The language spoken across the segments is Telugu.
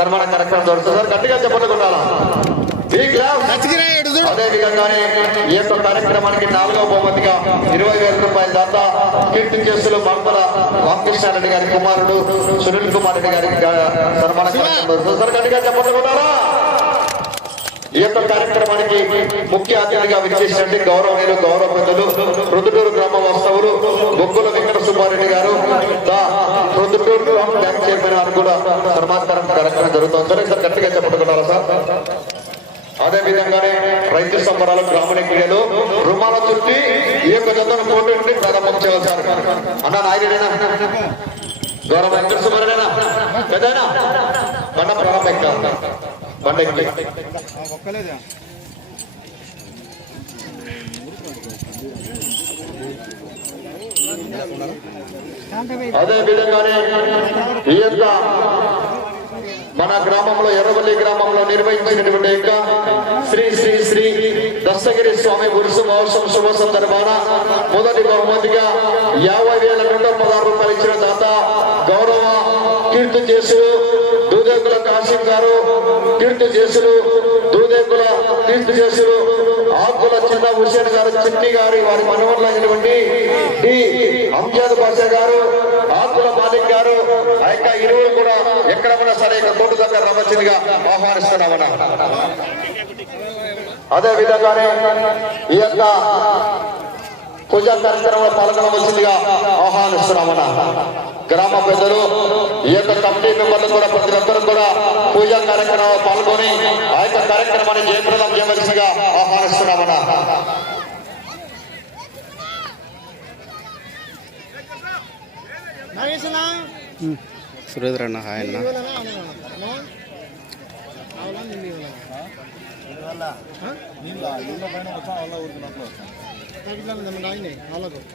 సన్మాన కార్యక్రమం జరుగుతుంది. సార్ గట్టిగా క్లాస్ అదే విధంగానే ఈ యొక్క కార్యక్రమానికి నాలుగవ బహుమతిగా ఇరవై వేల రూపాయల దాతా కీర్తి కేసులు మంపల రామకృష్ణారెడ్డి గారి కుమారుడు సునీల్ కుమార్ రెడ్డి గారికి కార్యక్రమం సార్ గట్టిగా చెప్పనుకున్నారా ఈ యొక్క కార్యక్రమానికి ముఖ్య అతిథిగా విచ్చేసినట్టు గౌరవనీయులు గౌరవ పెద్దలు రుదుటూరు గ్రామ వాస్తవులు బొగ్గుల వెంకట సుబ్బారెడ్డి గారు దా రుదుటూరు గ్రామ బ్యాంక్ చైర్మన్ కూడా సన్మానకరణ కార్యక్రమం జరుగుతుంది. సార్ ఇక్కడ గట్టిగా చెప్పట్టుకున్నారా సార్? అదే విధంగానే రైతు సంబరాలు గ్రామీణ క్రియలు రుమాల చుట్టి ఈ యొక్క జతను కోటి నుండి ప్రారంభం చేయాలి సార్. అన్న నాయకుడేనా గౌరవ వెంకట సుబ్బారెడ్డినా బండ ప్రారంభం బండ ఎక్కి. అదే విధంగానే ఈ యొక్క మన గ్రామంలో ఎర్రవల్లి గ్రామంలో నిర్వహించినటువంటి యొక్క శ్రీ శ్రీ శ్రీ దర్శగిరి స్వామి గురుసు మహోత్సవం శుభ సందర్భాన మొదటి బహుమతిగా యాభై వేల నూట పదహారు రూపాయలు ఇచ్చిన దాత గౌరవ కీర్తి చేసు దూదేకుల గారు కీర్తి చేసులు దూదేకుల కీర్తి చేసులు ఆకుల చిన్న హుసేన్ గారు చిట్టి గారు వారి మనవరులైనటువంటి డి. అంజాద్ బాషా గారు ఆకుల మాలిక్ గారు ఆ యొక్క ఇరువురు కూడా ఎక్కడ ఉన్నా సరే ఇక కోర్టు దగ్గర రమ్మచ్చిందిగా ఆహ్వానిస్తున్నామన్నా. అదే విధంగానే ఈ యొక్క పూజా కార్యక్రమంలో పాల్గొనవలసిందిగా ఆహ్వానిస్తున్నామన్నా. గ్రామ పెద్దలు ఈ యొక్క కమిటీ మెంబర్లు కూడా ప్రతి ఒక్కరు కూడా పూజా కార్యక్రమంలో పాల్గొని ఆ యొక్క కార్యక్రమాన్ని జయప్రదం చేయవలసిందిగా ఆహ్వానిస్తున్నామన్నా. సురేంద్ర అన్న. హాయ్ నిన్ను ఇవ్వాలనా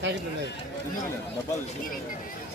ప్యాకెట్లు ఉన్నాయి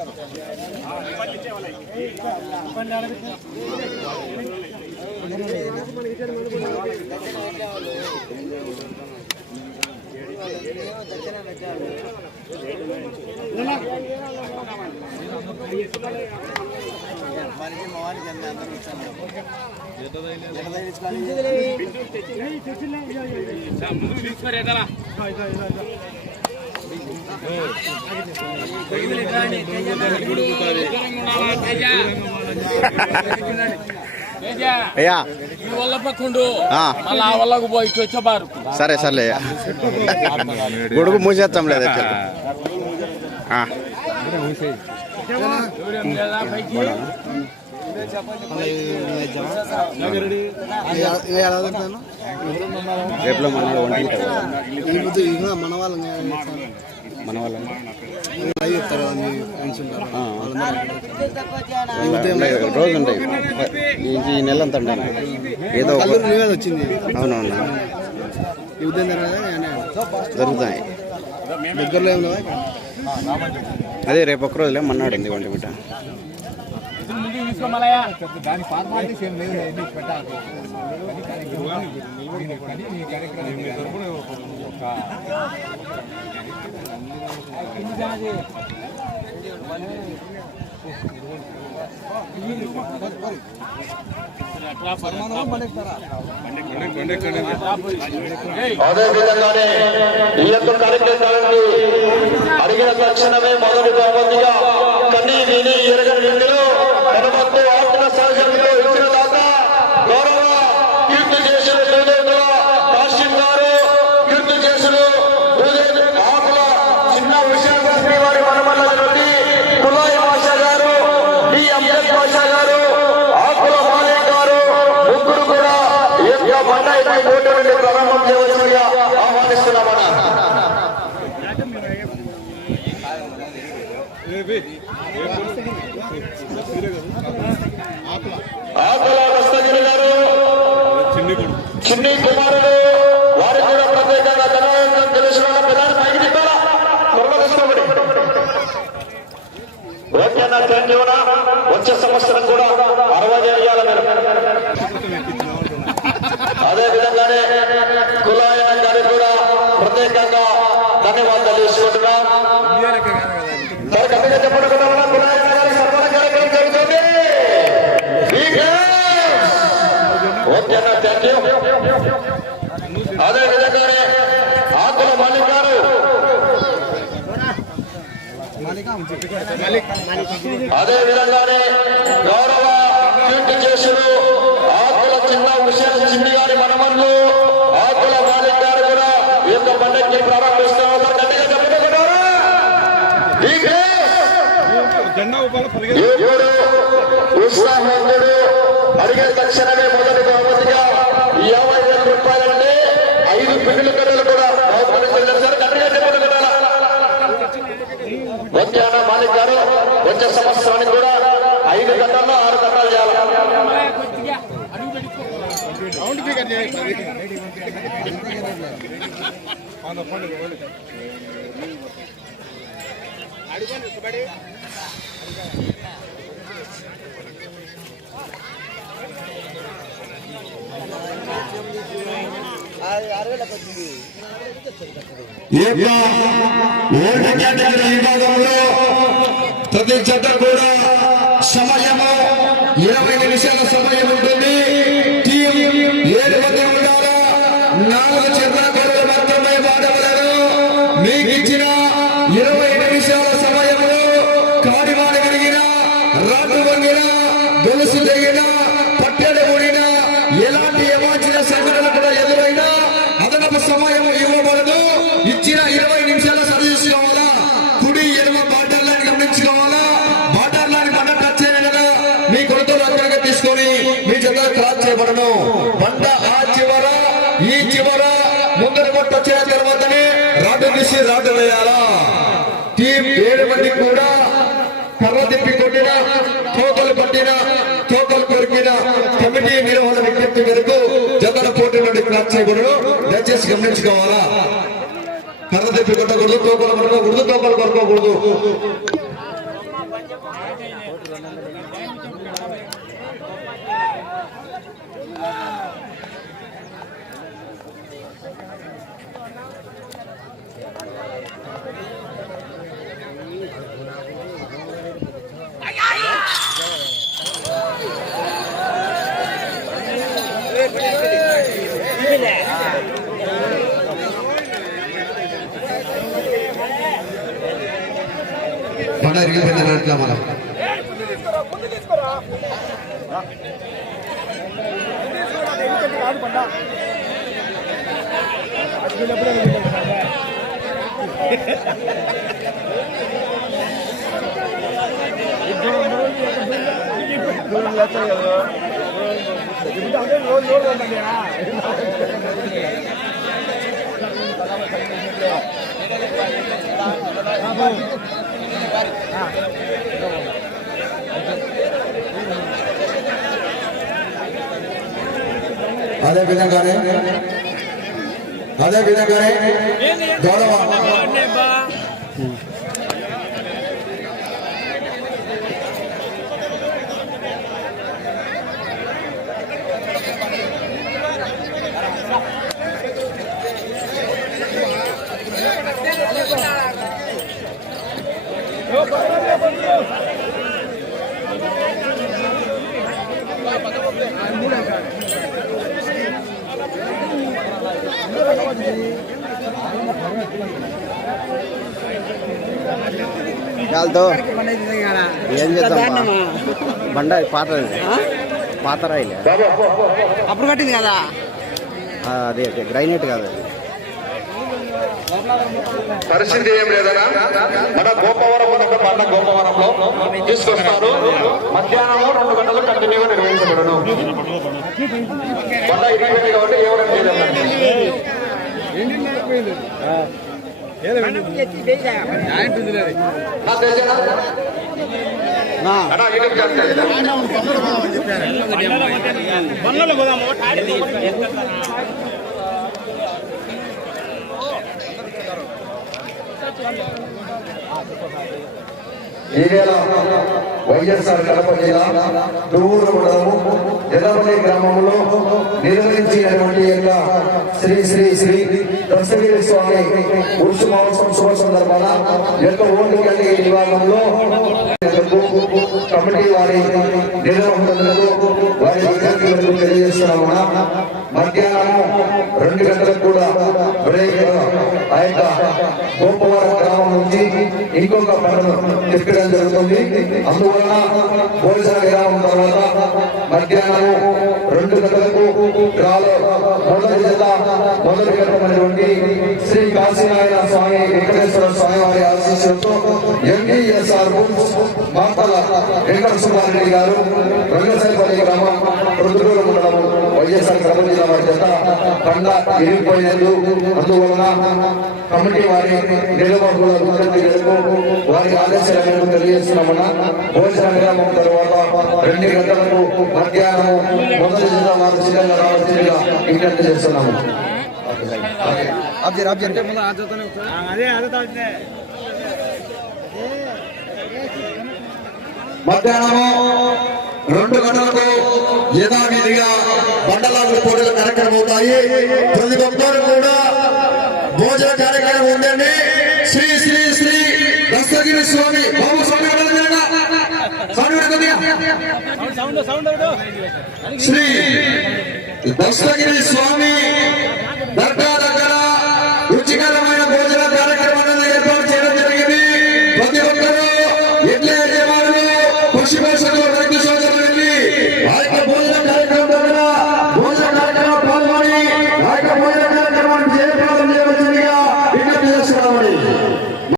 వాళ్ళకు ప్యాకెట్లు ఉన్నాయి ఉన్నాయి ఇంకా వేసుకుని అలా అయ్యా. వల్ల పక్కుండు. మళ్ళా ఆ వల్లకు పోయి ఇటు వచ్చేబారు సరే సర్లే. గొడుగు మూసేస్తాం లేదు రేపులో మన వంటి మన వాళ్ళు మన వాళ్ళు రోజు ఉంటాయి ఈ- నెల అంతా ఉంటాయి ఏదో వచ్చింది అవునవును జరుగుతాయి దగ్గరలో ఏం లేవా అదే రేపు ఒక్క రోజులే మన్నాడు ఉంది ఒంటి బిడ్డ? ముందుకు తీసుకోమలయా అదే విధంగానే ఈ యొక్క కార్యక్రమానికి అడిగిన తక్షణమే మొదటి బహుమతిగా కన్నీ విని ఎరగని రీతిలో కనుమత్తు ఆత్మ సహజంలో ఇచ్చిన దాకా గౌరవ కీర్తి చేసిన దూదేవుల కాశీం గారు కీర్తి చేసిన ఆకుల చిన్న విశాఖ శ్రీవారి మనమల్ల యొక్క బండాయి నుండి ప్రారంభం చేయవలసిందిగా ఆకుల గారు చిన్ని కుమారుడు వారి కూడా ప్రత్యేకంగా ధనవంతం తెలిసిన ప్రధాన పైకి తిప్పాలా త్వరగా తీసుకోండి ఓకేనా వచ్చే సంవత్సరం కూడా అరవై వేయాలి మీరు అదే విధంగానే కులాయన గారికి కూడా ప్రత్యేకంగా ధన్యవాదాలు తెలుసుకుంటున్నా. సరే కులాయన గారి కార్యక్రమం జరుగుతుంది. ఓకేనా థ్యాంక్ యూ అదే విధంగానే ఆకుల మాలిక్ గారు. అదే విధంగానే ఏడు ఉత్సాహవంతుడు అడిగే తక్షణమే మొదటి బహుమతిగా యాభై వేల రూపాయలంటే ఐదు పిల్లల పిల్లలు కూడా వచ్చాన మాలిక్ గారు వచ్చే సంవత్సరానికి కూడా ఐదు గంటల్లో ఆరు గంటలు చేయాలి. కొద్దిగా అడుగు పెట్టుకో కేటగిరీ విభాగంలో ప్రతి జత కూడా సమయము ఇరవై నిమిషాల సమయం మీ కొడుకులు అక్కడికి తీసుకొని మీ జత క్రాస్ చేయబడను. పంట ఆ చివర ఈ చివర ముందర కొట్టు వచ్చిన తర్వాతనే రాడ్డు తీసి రాడ్డు వేయాలా? టీం ఏడు మంది కూడా కర్ర తిప్పి కొట్టిన తోకలు పట్టిన తోకలు కొరికిన కమిటీ నిర్వహణ విజ్ఞప్తి మేరకు జతల పోటీ నుండి క్రాస్ చేయబడను. దయచేసి గమనించుకోవాలా? కర్ర తిప్పి కొట్టకూడదు తోకలు కొట్టుకోకూడదు తోకలు కొట్టుకోకూడదు పడ పెట్టినట్ల మనం అదే విధంగానే అదే విధంగానే గౌరవ వాళ్ళతో ఏం చేద్దాం బండ పాత పాత రాయిలే అప్పుడు కట్టింది కదా? అదే అదే గ్రైనేట్ కాదు అది. పరిస్థితి ఏం లేదనా మన గోపవరం ఉన్న పంట గోపవరంలో తీసుకొస్తారు. మధ్యాహ్నం రెండు గంటలు కంటిన్యూగా నిర్వహించబడను. పంట ఇరిగిపోయింది కాబట్టి ఎవరైనా చేయలేదు. వేళ వైఎస్ఆర్ కడప జిల్లా దువ్వూరు మండలము ఎల్లపల్లి గ్రామంలో నిర్వహించినటువంటి యొక్క శ్రీ శ్రీ శ్రీ దశగిరి స్వామి ఉరుసు మహోత్సవం శుభ సందర్భాన యొక్క ఓటుకెళ్ళి విభాగంలో కమిటీ వారి నిర్వహణకు వారి విద్యార్థులకు తెలియజేస్తున్నామన్నా మధ్యాహ్నం రెండు గంటలకు కూడా బ్రేక్ ఆ యొక్క గోపవరం గ్రామం నుంచి ఇంకొక పనులు చెప్పడం జరుగుతుంది. అందువలన భోజన విరామం తర్వాత మధ్యాహ్నం రెండు గంటలకు డ్రాలో మొదటి జత మొదటి ఘట్టమైనటువంటి శ్రీ కాశీనారాయణ స్వామి వెంకటేశ్వర స్వామి వారి ఆశీస్సులతో ఎండిఎస్ఆర్ మాతల వెంకట సుబ్బారెడ్డి గారు రంగసాయిపల్లి గ్రామం రుద్రూరు వైఎస్ఆర్ పండ అందువలన కమిటీ వారి నిర్వాహకుల విద్యార్థులకు వారి ఆదేశాల మేరకు తెలియజేస్తున్నామన్నా భోజన విరామం తర్వాత రెండు గంటలకు మధ్యాహ్నం మొదటి జిల్లా వారు సిద్ధంగా రావాల్సిందిగా విజ్ఞప్తి చేస్తున్నాము. మధ్యాహ్నము రెండు గంటలకు యథావిధిగా బండలాగుడు పోటీల కార్యక్రమం అవుతాయి ప్రతి ఒక్కరు కూడా భోజన కార్యక్రమం ఉందండి. శ్రీ శ్రీ శ్రీ దస్తగిరి స్వామి బాబు స్వామి శ్రీ దస్తగిరి స్వామి